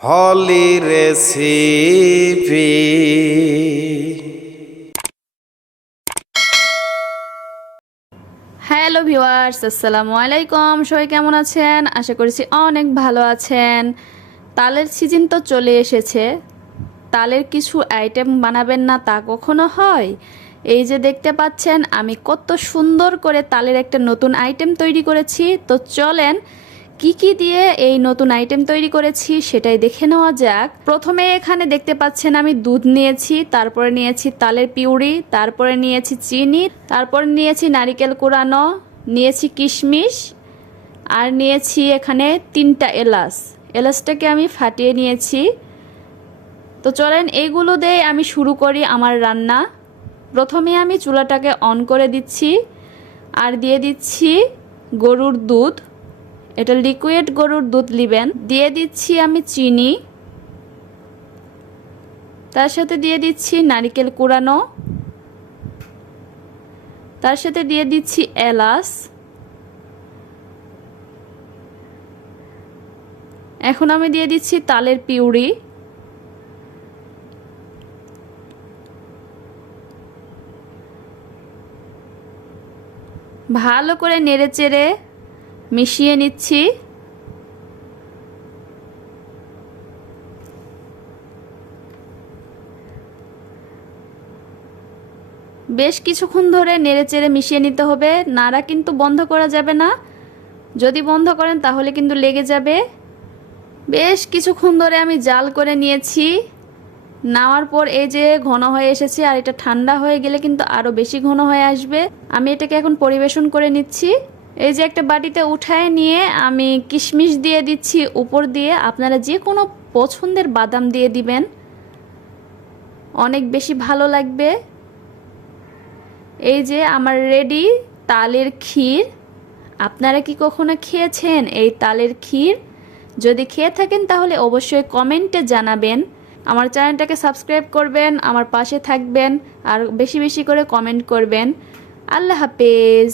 হলি recipe. Hello viewers, আসসালামু আলাইকুম। সবাই কেমন আছেন? আশা করছি অনেক ভালো আছেন। তালের সিজন তো চলে এসেছে। তালের কিছু আইটেম বানাবেন না তা কখনো হয়? এই যে দেখতে পাচ্ছেন আমি কত সুন্দর করে তালের একটা নতুন আইটেম তৈরি করেছি। তো চলেন কি কি দিয়ে এই নতুন আইটেম তৈরি করেছি সেটাই দেখে নেওয়া যাক। প্রথমে এখানে দেখতে পাচ্ছেন আমি দুধ নিয়েছি, তারপরে নিয়েছি তালের পিউরি, তারপরে নিয়েছি চিনি, তারপরে নিয়েছি নারিকেল কোরানো, নিয়েছি কিশমিশ, আর নিয়েছি এখানে 3টা এলাচ। এলাচটাকে আমি ফাটিয়ে নিয়েছি। তো চলেন এইগুলো দিয়ে আমি শুরু করি আমার রান্না। প্রথমে আমি চুলাটাকে অন করে দিচ্ছি আর দিয়ে দিচ্ছি গরুর দুধ। এটা লিকুইড গরুর দুধ নেবেন। দিয়ে দিচ্ছি আমি চিনি, তার সাথে দিয়ে দিচ্ছি নারকেল কুড়ানো, তার সাথে দিয়ে দিচ্ছি এলাচ। এখন আমি দিয়ে দিচ্ছি তালের পিউরি। ভালো করে নেড়েচেড়ে মিশিয়ে নিচ্ছি। বেশ কিছুক্ষণ ধরে নেড়েচেড়ে মিশিয়ে নিতে হবে। নাড়া কিন্তু বন্ধ করা যাবে না, যদি বন্ধ করেন তাহলে কিন্তু লেগে যাবে। বেশ কিছুক্ষণ ধরে আমি জাল করে নিয়েছি। নেওয়ার পর এই যে ঘন হয়ে এসেছে, আর এটা ঠান্ডা হয়ে গেলে কিন্তু আরও বেশি ঘন হয়ে আসবে। আমি এটাকে এখন পরিবেশন করে নিচ্ছি। এই যে একটা বাটিতে উঠায় নিয়ে আমি কিশমিশ দিয়ে দিচ্ছি উপর দিয়ে। আপনারা যে কোনো পছন্দের বাদাম দিয়ে দিবেন, অনেক বেশি ভালো লাগবে। এই যে আমার রেডি তালের ক্ষীর। আপনারা কি কখনো খেয়েছেন এই তালের ক্ষীর? যদি খেয়ে থাকেন তাহলে অবশ্যই কমেন্টে জানাবেন। আমার চ্যানেলটাকে সাবস্ক্রাইব করবেন, আমার পাশে থাকবেন, আর বেশি বেশি করে কমেন্ট করবেন। আল্লাহ হাফেজ।